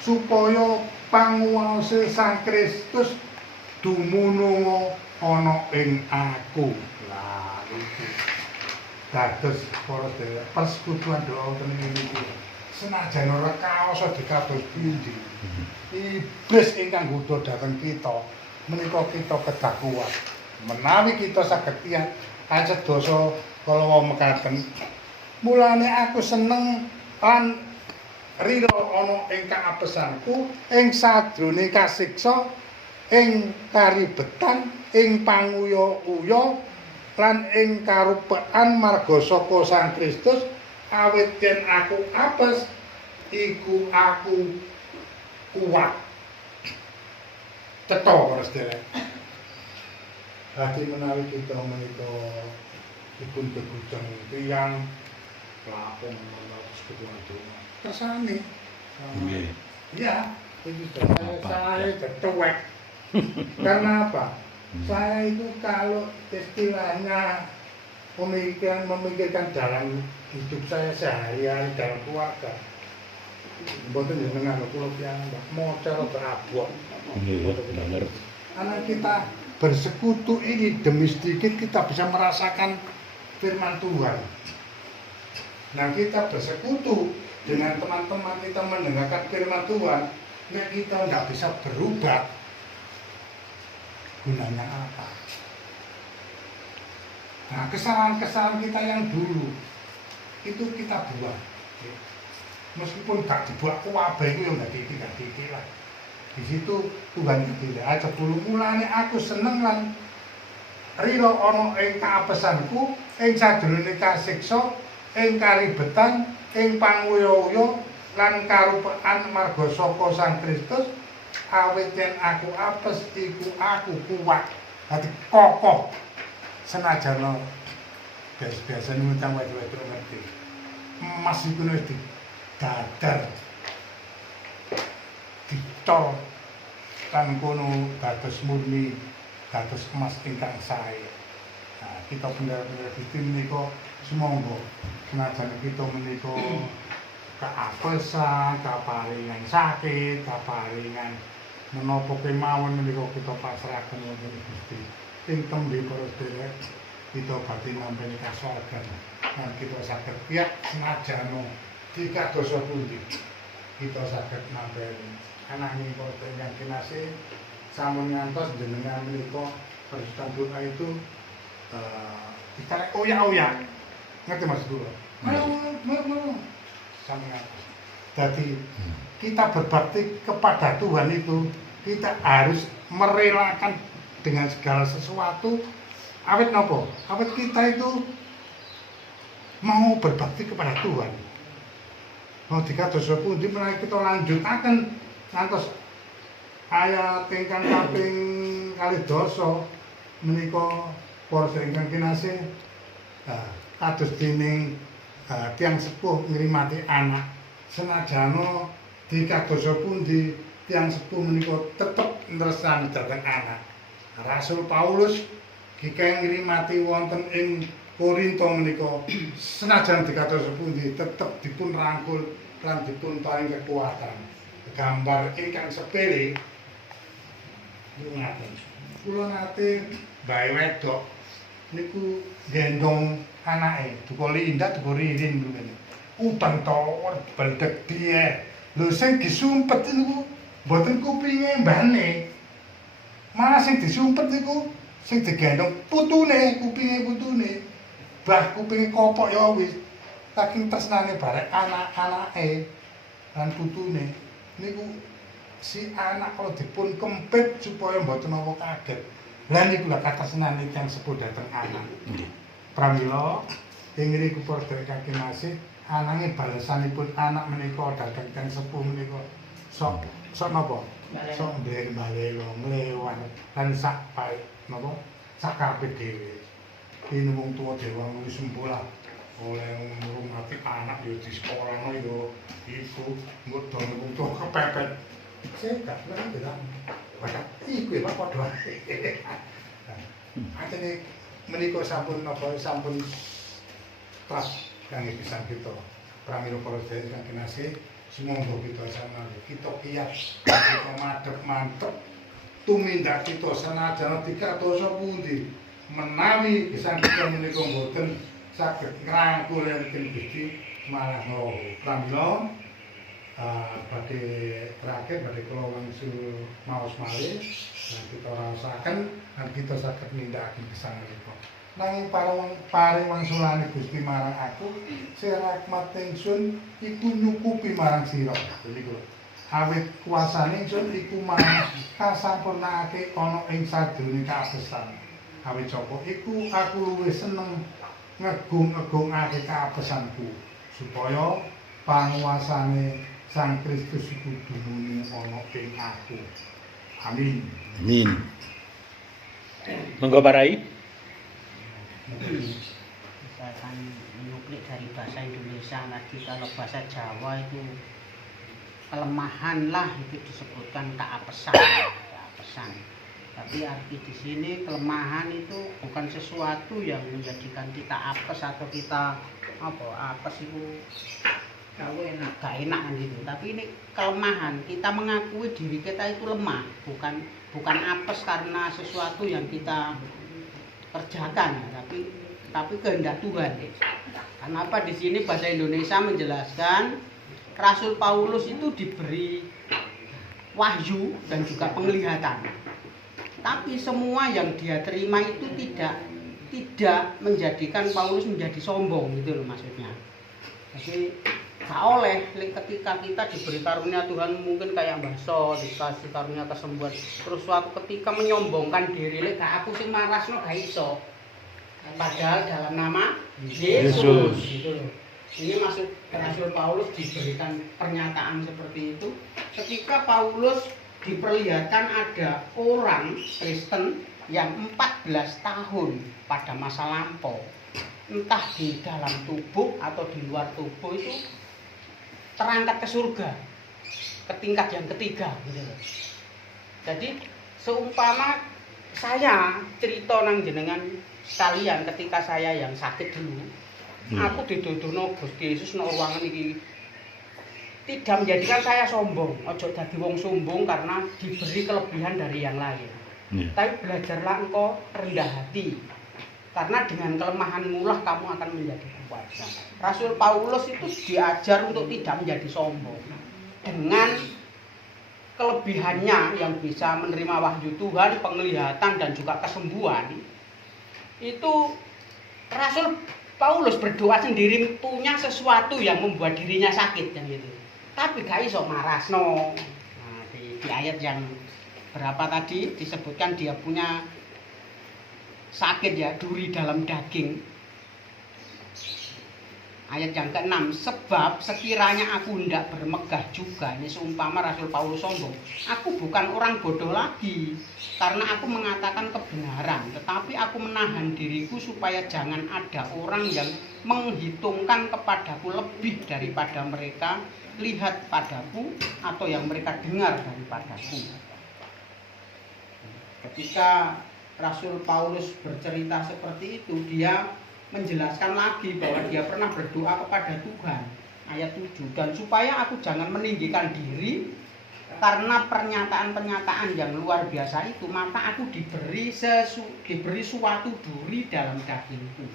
supaya panguwase Sang Kristus dumunung ana ing aku. Lah iki dados para sedherek persekutuan doa wonten ing niku. Senajan ora kaosa dikados pundi. Iblis ingkang nggodha dhateng kita menika kita kedah kuat. Menawi kita saged tiyang asedoso kala mekaten. Mulane aku seneng lan rira ana ing kaapesanku ing sadrone kasiksa ing karibetan ing panguya-uya lan ing karupekan marga saka Sang Kristus awit yen aku apes iku aku kuat cetha para sedherek. Dadi menawi kita menika dipun begujeng tiyang lakon menawi kebutuhan doa kersane nggih iya itu saya cuek karena apa saya itu kalau istilahnya memikirkan dalam hidup saya sehari-hari dalam keluarga mboten jenengan kula piyambak mocer berabot bener karena kita bersekutu ini demi sedikit kita bisa merasakan firman Tuhan. Nah kita bersekutu dengan teman-teman kita mendengarkan firman Tuhan, nek kita nggak bisa berubah, gunanya apa? Nah kesalahan-kesalahan kita yang dulu itu kita buang. Meskipun gak dibuat kuwabe itu yang gak titik lah. Di situ Tuhan tidak aja dulu mulane aku seneng lan rira ana ing kaapesanku ing sadurunge kasiksa ing karibetan ing panguya-uya lan karupekan marga saka Sang Kristus awit yen aku apes iku aku kuat dadi kokoh senajan biasa-biasa ngucap wedok ngerti emas iku wis dadar dicol kan kono dados murni dados emas ingkang sae. Nah, kita bener-bener Gusti menika sumangga senajan kita menika kaapesan, kaparingan sakit, kaparingan menapa kemawon menika kita pasrahaken wonten Gusti. Ing tembe para sedherek kita badhe nampi kasuwargan lan kita saged piyak senajan dikadosa pundi kita saged nampi ananging para ingkang kinasih sampun ngantos jenengan menika perjuangan doa itu kita oyak-oyak ngerti maksud kula mau sampe ngantos jadi kita berbakti kepada Tuhan itu kita harus merelakan dengan segala sesuatu awet nopo awet kita itu mau berbakti kepada Tuhan mau dikados pundi menawi kita lanjutaken ngantos ayat ingkang kaping 12 menika para ingkang kinasih kados dening tiyang sepuh ngrimati anak senajana dikados pundi tiyang sepuh menika tetep nresani dhateng anak. Rasul Paulus kikeng ngrimati wonten ing Korinto menika senajan dikados pundi tetep dipun rangkul lan dipun paring kekuatan. Gambar ingkang sepele ngaten. Kula nate bae wedok niku gendong anake, duka lindak, duka ririn ngene. Utang tawar baldek diye. Lho sing disumpet niku mboten kupinge mbane. Malah sing disumpet niku sing digendong putune, kupinge putune. Bah kupinge kopok ya wis. Saking tresnane barek anak-anake lan putune. Niku si anak kalau dipun kempit supaya mboten apa kaget. Lah niku lha katresnane tiyang sepuh dhateng anak. Nggih. Pramila ing ngriku para sedherek kinasih ananging balesanipun anak menika dhateng tiyang sepuh menika sok napa? Sok mbler-mbalelo nglewan lan sak pae napa? Sak kabeh dhewe. Ini wong tuwa dhewe wis sempola. Oleh ngurmati anak yo di sekolahno yo iku nggodhon wong tuwa kepepet. Saya gak pernah bilang, wah, iku ya Pak padha. Atene menika sampun napa sampun trust kangge pisan kita. Pramila para sedherek kang kinasih, sumangga kita sanali kita kiyat kita madhep mantep tumindak kita senajan dikatosa pundi menawi gesang kita menika boten saged ngrangkul enten Gusti malah pramila badhe terakhir badhe kula wangsul maos malih lan kita rasaken lan kita saged nindakaken gesang menika nanging paring wangsulane Gusti marang aku sirakmat ingsun iku nyukupi marang sira niku awit kuasane ingsun iku marang kasampurnakake ana ing sadurunge kabesan awit sapa iku aku luwih seneng ngegung-egungake kabesanku supaya panguasane Sang Kristus iku dumunung ana ing aku amin amin monggo Parai. Saya akan menuklik dari bahasa Indonesia nanti kalau bahasa Jawa itu kelemahan lah itu disebutkan keapesan. Tapi arti di sini kelemahan itu bukan sesuatu yang menjadikan kita apes atau kita apes itu gak enak kan gitu. Tapi ini kelemahan, kita mengakui diri kita itu lemah, bukan apes karena sesuatu yang kita kerjakan, tapi kehendak Tuhan. Kenapa di sini bahasa Indonesia menjelaskan Rasul Paulus itu diberi wahyu dan juga penglihatan. Tapi semua yang dia terima itu tidak menjadikan Paulus menjadi sombong gitu loh maksudnya. Jadi gak oleh ketika kita diberi karunia Tuhan mungkin kayak Mbah So dikasih karunia kesembuhan terus suatu ketika menyombongkan diri lek aku sing marasno gak iso padahal dalam nama Yesus gitu loh. Ini maksud Rasul Paulus diberikan pernyataan seperti itu ketika Paulus diperlihatkan ada orang Kristen yang 14 tahun pada masa lampau entah di dalam tubuh atau di luar tubuh itu terangkat ke surga ke tingkat yang ketiga gitu. Jadi seumpama saya cerita nang jenengan sekalian ketika saya yang sakit dulu aku didodono Gusti Yesus nang ruangan iki tidak menjadikan saya sombong ojo dadi wong sombong karena diberi kelebihan dari yang lain tapi belajarlah engkau rendah hati karena dengan kelemahanmu lah kamu akan menjadi kuat. Rasul Paulus itu diajar untuk tidak menjadi sombong dengan kelebihannya yang bisa menerima wahyu Tuhan, penglihatan dan juga kesembuhan. Itu Rasul Paulus berdoa sendiri punya sesuatu yang membuat dirinya sakit dan gitu. Tapi gak iso marasno. Nah, di ayat yang berapa tadi disebutkan dia punya sakit ya, duri dalam daging. Ayat yang ke-6, sebab sekiranya aku hendak bermegah juga, ini seumpama Rasul Paulus sombong, aku bukan orang bodoh lagi, karena aku mengatakan kebenaran, tetapi aku menahan diriku supaya jangan ada orang yang menghitungkan kepadaku lebih daripada mereka lihat padaku atau yang mereka dengar daripadaku. Ketika Rasul Paulus bercerita seperti itu, dia menjelaskan lagi bahwa dia pernah berdoa kepada Tuhan. Ayat 7, dan supaya aku jangan meninggikan diri karena pernyataan-pernyataan yang luar biasa itu, maka aku diberi suatu duri dalam dagingku,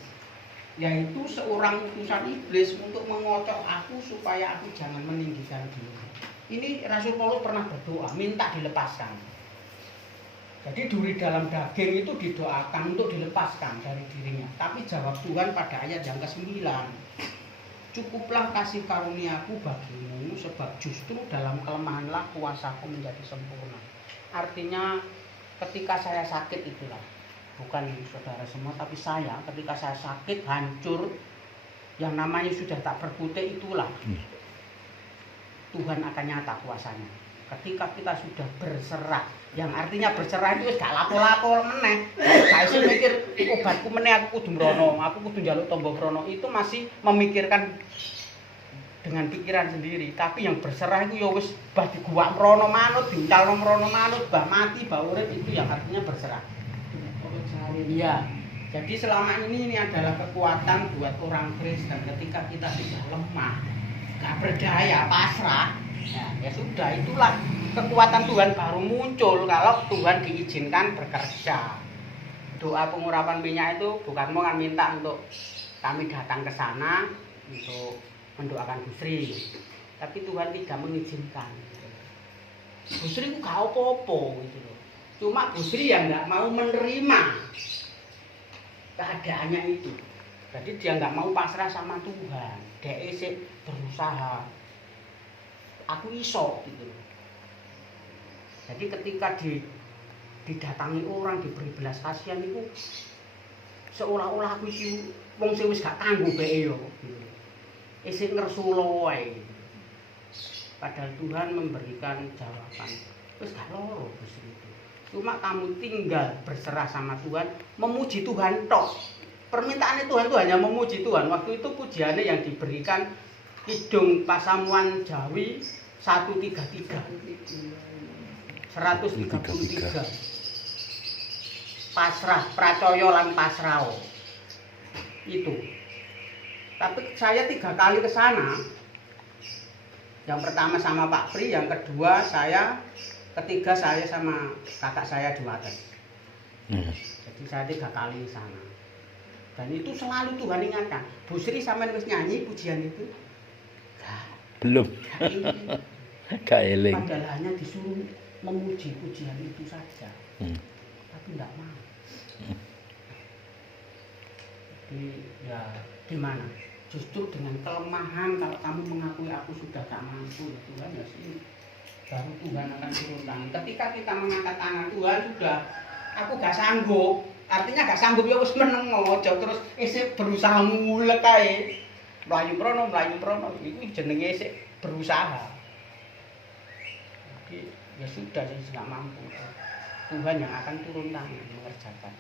yaitu seorang utusan iblis untuk mengocok aku supaya aku jangan meninggikan diri. Ini Rasul Paulus pernah berdoa, minta dilepaskan. Jadi duri dalam daging itu didoakan untuk dilepaskan dari dirinya. Tapi jawab Tuhan pada ayat yang ke-9. Cukuplah kasih karuniaku bagimu, sebab justru dalam kelemahanlah kuasaku menjadi sempurna. Artinya ketika saya sakit itulah, bukan saudara semua, tapi saya ketika saya sakit, hancur, yang namanya sudah tak berkutik itulah Tuhan akan nyata kuasanya. Ketika kita sudah berserah, yang artinya berserah itu gak lapo-lapo meneh. Saya sih mikir obatku meneh aku kudu mrono, aku kudu njaluk tombo mrono, itu masih memikirkan dengan pikiran sendiri. Tapi yang berserah itu ya wis bah diguwak mrono manut, diuncalno mrono manut, bah mati, bah urip, itu yang artinya berserah. Iya. Jadi selama ini adalah kekuatan buat orang Kristen ketika kita sudah lemah, nggak berdaya, pasrah, ya sudah, itulah kekuatan Tuhan baru muncul kalau Tuhan diizinkan bekerja. Doa pengurapan minyak itu bukan mau kan minta untuk kami datang ke sana untuk mendoakan Bu Sri, tapi Tuhan tidak mengizinkan. Bu Sri itu gak apa-apa gitu loh. Cuma Bu Sri yang nggak mau menerima keadaannya itu. Jadi dia nggak mau pasrah sama Tuhan. Dia isik berusaha. Aku iso gitu loh. Jadi ketika didatangi orang, diberi belas kasihan itu seolah-olah aku iki wong sing wis gak kanggo beke yo gitu. Isih ngersulo wae. Padahal Tuhan memberikan jawaban. Wis gak loro Gus itu. Cuma kamu tinggal berserah sama Tuhan, memuji Tuhan tok. Permintaannya Tuhan itu hanya memuji Tuhan. Waktu itu pujiannya yang diberikan Kidung Pasamuan Jawi 133. Pasrah, pracoyo lan pasrao. Itu. Tapi saya 3 kali ke sana. Yang pertama sama Pak Pri, yang kedua ketiga saya sama kakak saya di Wates. Jadi saya 3 kali ke sana. Dan itu selalu Tuhan ingatkan. Bu Sri sampean wis nyanyi pujian itu? Belum. Gak eling. Padahal hanya disuruh memuji pujian itu saja. Tapi enggak mau. Jadi ya gimana? Justru dengan kelemahan kalau kamu mengakui aku sudah tak mampu ya Tuhan ya sih. Baru Tuhan akan turun tangan. Ketika kita mengangkat tangan Tuhan sudah aku gak sanggup. Artinya gak sanggup ya wis meneng aja terus isih berusaha mulek kae. Mlayu prono iku jenenge isih berusaha. Jadi ya sudah saya tidak mampu. Tuhan yang akan turun tangan mengerjakan.